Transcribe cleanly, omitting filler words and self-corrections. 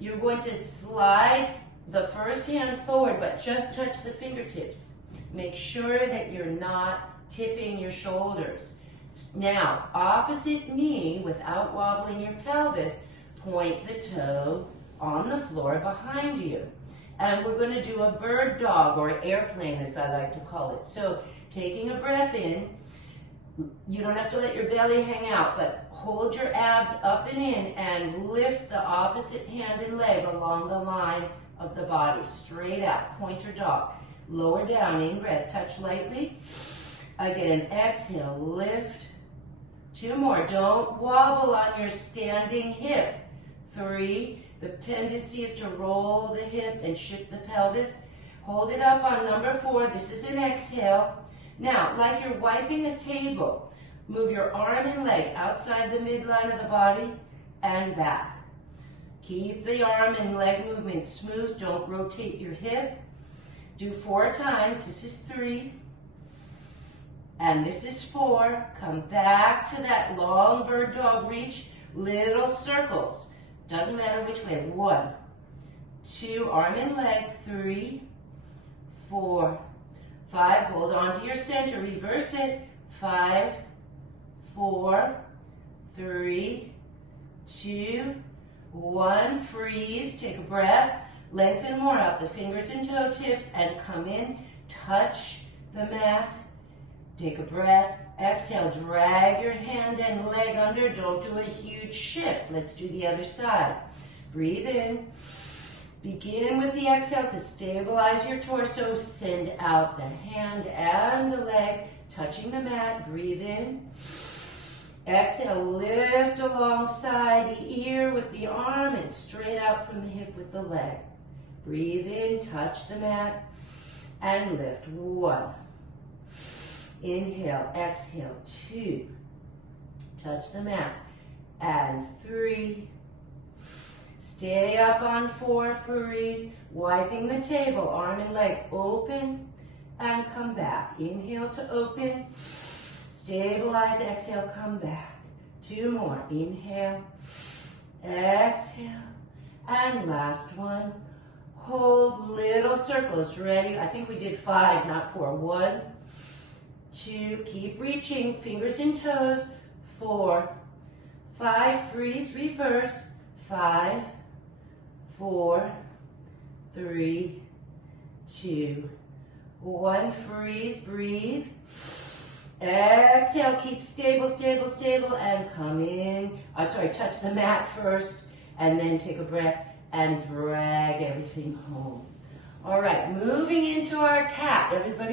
You're going to slide the first hand forward, but just touch the fingertips. Make sure that you're not tipping your shoulders. Now, opposite knee, without wobbling your pelvis, point the toe on the floor behind you. And we're going to do a bird dog, or airplane as I like to call it. So, taking a breath in, you don't have to let your belly hang out, but hold your abs up and in and lift the opposite hand and leg along the line of the body, straight out, pointer dog. Lower down, in breath, touch lightly. Again, exhale, lift. 2 more, don't wobble on your standing hip. 3, the tendency is to roll the hip and shift the pelvis. Hold it up on number 4, this is an exhale. Now, like you're wiping a table, move your arm and leg outside the midline of the body and back. Keep the arm and leg movement smooth, don't rotate your hip. Do 4 times, this is 3, and this is 4. Come back to that long bird dog reach, little circles. Doesn't matter which way. 1, 2, arm and leg, 3, 4, 5, hold on to your center, reverse it, 5, 4, 3, 2, 1, freeze, take a breath. Lengthen more out the fingers and toe tips and come in, touch the mat, take a breath, exhale, drag your hand and leg under, don't do a huge shift. Let's do the other side. Breathe in, begin with the exhale to stabilize your torso, send out the hand and the leg, touching the mat, breathe in. Exhale, lift alongside the ear with the arm and straight out from the hip with the leg. Breathe in, touch the mat, and lift. 1. Inhale, exhale, 2. Touch the mat, and 3. Stay up on 4, freeze, wiping the table, arm and leg open, and come back. Inhale to open, stabilize, exhale, come back. 2 more, inhale, exhale, and last one. Hold little circles, ready? I think we did 5, not 4. 1, 2, keep reaching, fingers and toes. 4, 5, freeze, reverse. 5, 4, 3, 2, 1, freeze, breathe. Exhale, keep stable, stable, stable, and come in. Touch the mat first, and then take a breath and drag everything home. All right, moving into our cat. Everybody